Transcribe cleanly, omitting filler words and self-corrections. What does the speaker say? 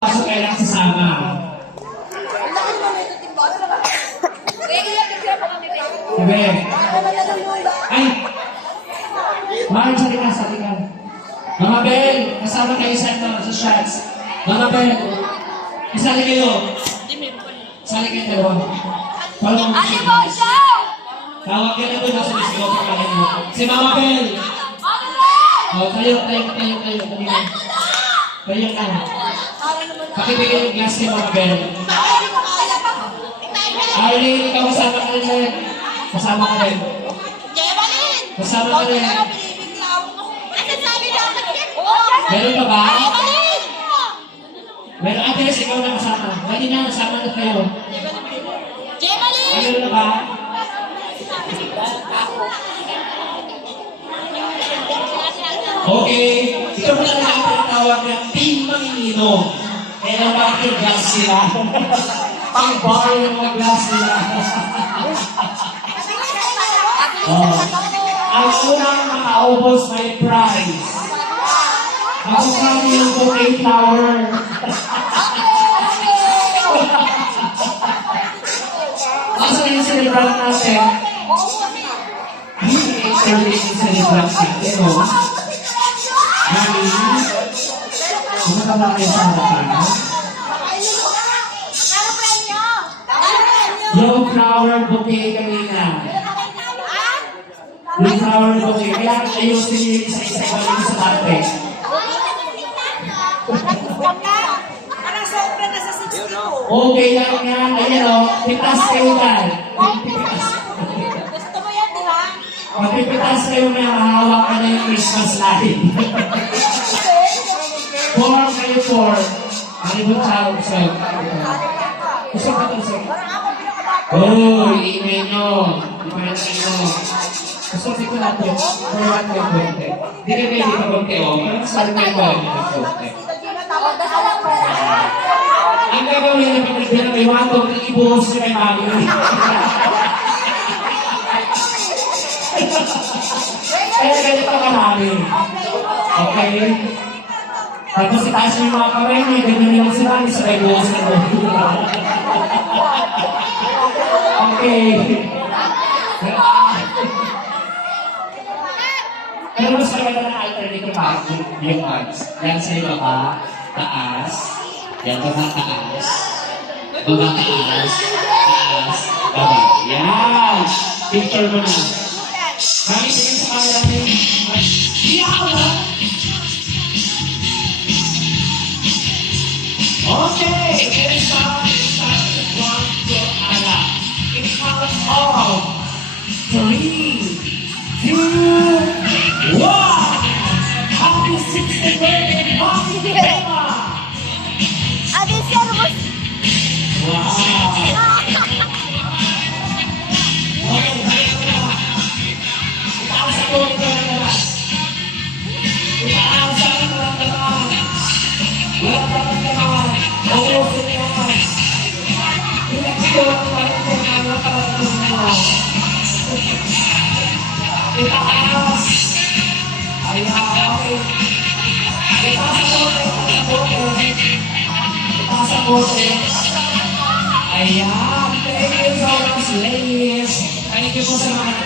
Pasok kayo lang sasama. Bebe. Ay! Mahal, sali ka. Mga Bel, kasama kayo sa shots. Mga Bel, isali kayo. Sali kayo dalawa. Ate Bonjo! Tawag ka na doon, nasa disco sa kanin mo. Si Mama Bel! Oh, tayo. Tayo ka. Pakibigay yung glass kay Mama Bel. Arlene, ikaw kasama ka rin. Kasama ka rin. Kasama ka rin. Meron ka ba? Meron, Ate, ikaw na kasama. Pwede na, kasama na kayo. Meron na ba? Okay, ito mo lang ang tinatawag ng team manginginom. Kaya bakit glass sila? Pang-bar yung mga glass nila. Ang unang makaubos may prize. Makukuha niyo yung bouquet flower. Asa yung celebrant natin? Hindi yung celebrant natin, no? Mami, kumaka ba kayo sa harapan? Yung flower bouquet kanina. Yung flower bouquet. Kaya ayusin niyo yung isa-isa balik sa ate. Okay lang yan. Ayan o. Pitas kayo yan. Gusto mo yan, di ba? Pitas kayo na hahawak ka na yung Christmas light. 4 kayo 4. Malibot sa sa'yo. Gusto ka ito sa'yo? Oh, i-email nyo. I-email nyo. Gusto ko natin. Forward kayo konti. Hindi kayo pwede ka konti o. Parang saan kayo ba yung konti? Ang gagawin na pagkakita na may watog na ibuhos niya kay Mami. Kaya ganito ka Mami. Okay? Tapos itaas niyo yung mga kamay niya, ganyan yung sila, sabay buhos na doon. Okay. Pero mas maganda na alternative pa yung arms. Yan sa baba, taas. Yan, baba, taas. Baba, taas. Taas, baba. Yan! Picture mo na. Mami, tingin sa camera niyo. Iyak ko na! Okay! It's time to run to Allah. It's time of 3, 2, 1! Happy 60th birthday, Mami Bema! Ate, siya mo. Wow! Itaas sa tuloy ko na naman. Itaas sa tuloy ko na naman. Wala ka na naman. Ubusin niyo naman. Pinagsigawa ko na rin kung ano ka na naman. Itaas. Ayan, okay. Itaas sa tuloy. Itaas sa tuloy. Ayan, thank you so much, ladies. Thank you po sa mga